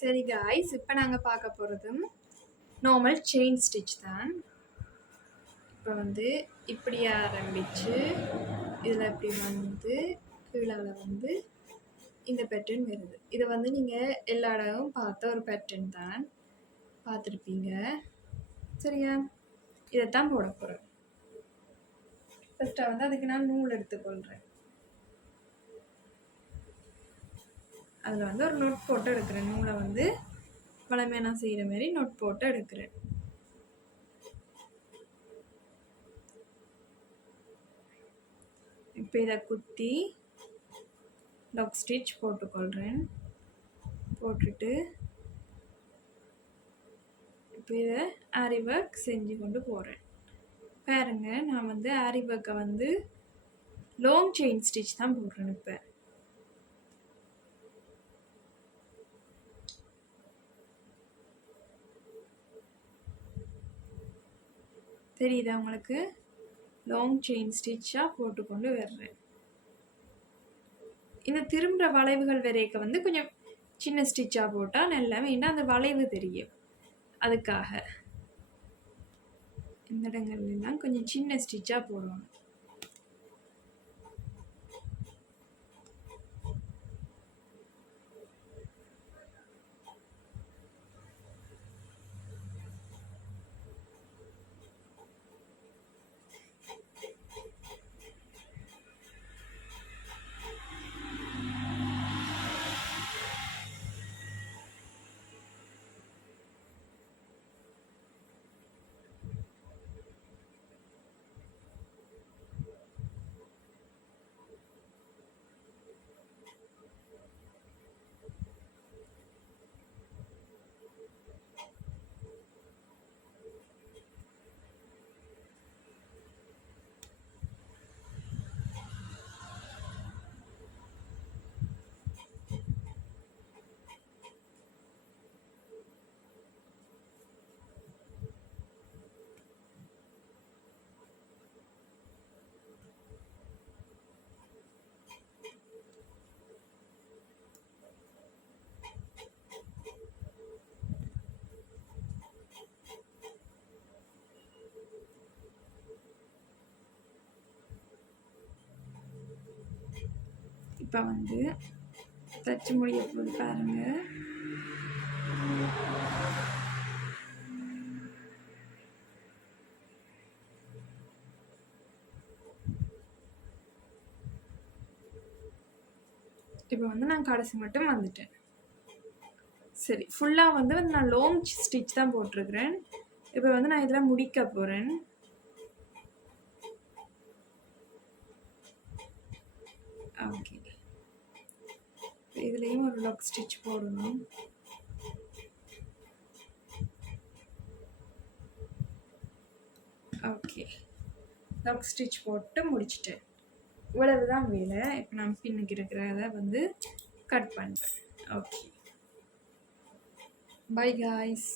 சரி காய்ஸ், இப்போ நாங்கள் பார்க்க போகிறதும் நார்மல் செயின் ஸ்டிச் தான். இப்போ வந்து இப்படி ஆரம்பித்து இதில் இப்படி வந்து கீழே வந்து இந்த பேட்டர்ன் வருது. இதை வந்து நீங்கள் எல்லா இடமும் பார்த்த ஒரு பேட்டர்ன் தான், பார்த்துருப்பீங்க. சரியா? இதைத்தான் போட போகிறேன். ஃபஸ்ட்டாக வந்து அதுக்கு நான் நூல் எடுத்துக்கொள்கிறேன். அதில் வந்து ஒரு நோட் போட்டு எடுக்கிறேன். நூலை வந்து வளமையாக நான் செய்கிற மாதிரி நோட் போட்டு எடுக்கிறேன். இப்போ இதை குத்தி லாக் ஸ்டிச் போட்டுக்கொள்கிறேன். போட்டுட்டு இப்போ இதை ஆரி ஒர்க் செஞ்சு கொண்டு போகிறேன். பாருங்க, நான் வந்து ஆரி ஒர்க்கை வந்து லாங் செயின் ஸ்டிச் தான் போடுறேன். இப்போ தெரியுதா உங்களுக்கு? லாங் செயின் ஸ்டிச்சாக போட்டுக்கொண்டு வர்றேன். இந்த திரும்புகிற வளைவுகள் வரைக்க வந்து கொஞ்சம் சின்ன ஸ்டிச்சாக போட்டால் நல்லா வேண்டாம், அந்த வளைவு தெரியும். அதுக்காக இந்த இடங்கள்லாம் கொஞ்சம் சின்ன ஸ்டிச்சாக போடுவாங்க. இப்போ வந்து தச்சு முடிய போது பாருங்க. இப்போ வந்து நான் கடைசி மட்டும் வந்துட்டேன். சரி, ஃபுல்லாக வந்து நான் லாங் ஸ்டிச் தான் போட்டிருக்கிறேன். இப்போ வந்து நான் இதில் முடிக்க போகிறேன். ஓகே, இதுலேயும் ஒரு லாக் ஸ்டிச் போடணும். ஓகே, லாக் ஸ்டிச் போட்டு முடிச்சிட்டேன். இவ்வளவுதான் வேலை. இப்போ நான் பின்னுக்கு இருக்கிறத வந்து கட் பண்ணுறேன். Okay, by guys.